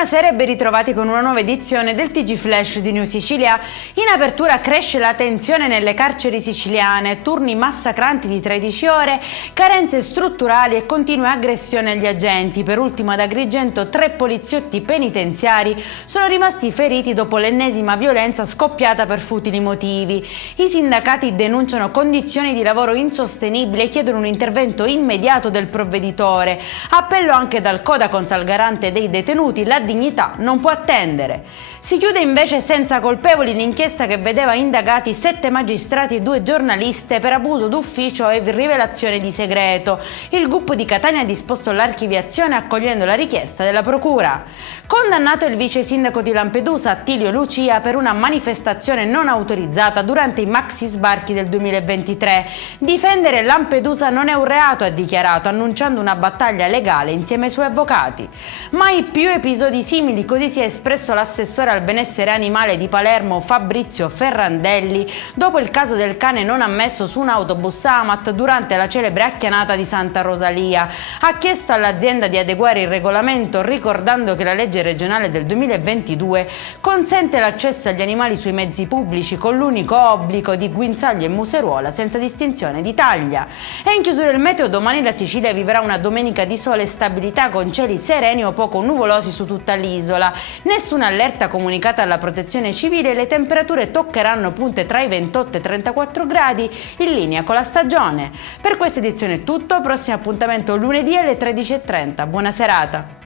Buonasera e ben ritrovati con una nuova edizione del TG Flash di New Sicilia. In apertura cresce la tensione nelle carceri siciliane, turni massacranti di 13 ore, carenze strutturali e continue aggressioni agli agenti. Per ultimo ad Agrigento 3 poliziotti penitenziari sono rimasti feriti dopo l'ennesima violenza scoppiata per futili motivi. I sindacati denunciano condizioni di lavoro insostenibili e chiedono un intervento immediato del provveditore. Appello anche dal Codacons garante dei detenuti, la dignità non può attendere. Si chiude invece senza colpevoli l'inchiesta che vedeva indagati 7 magistrati e 2 giornaliste per abuso d'ufficio e rivelazione di segreto. Il GUP di Catania ha disposto l'archiviazione accogliendo la richiesta della procura. Condannato il vice sindaco di Lampedusa, Attilio Lucia, per una manifestazione non autorizzata durante i maxi sbarchi del 2023. Difendere Lampedusa non è un reato, ha dichiarato, annunciando una battaglia legale insieme ai suoi avvocati. Mai più episodi simili, così si è espresso l'assessore al benessere animale di Palermo Fabrizio Ferrandelli dopo il caso del cane non ammesso su un autobus Amat durante la celebre acchianata di Santa Rosalia. Ha chiesto all'azienda di adeguare il regolamento ricordando che la legge regionale del 2022 consente l'accesso agli animali sui mezzi pubblici con l'unico obbligo di guinzaglia e museruola senza distinzione di taglia. E in chiusura il meteo, domani la Sicilia vivrà una domenica di sole e stabilità con cieli sereni o poco nuvolosi su tutta l'isola. Nessuna allerta comunicata alla protezione civile e le temperature toccheranno punte tra i 28 e i 34 gradi in linea con la stagione. Per questa edizione è tutto, prossimo appuntamento lunedì alle 13:30. Buona serata!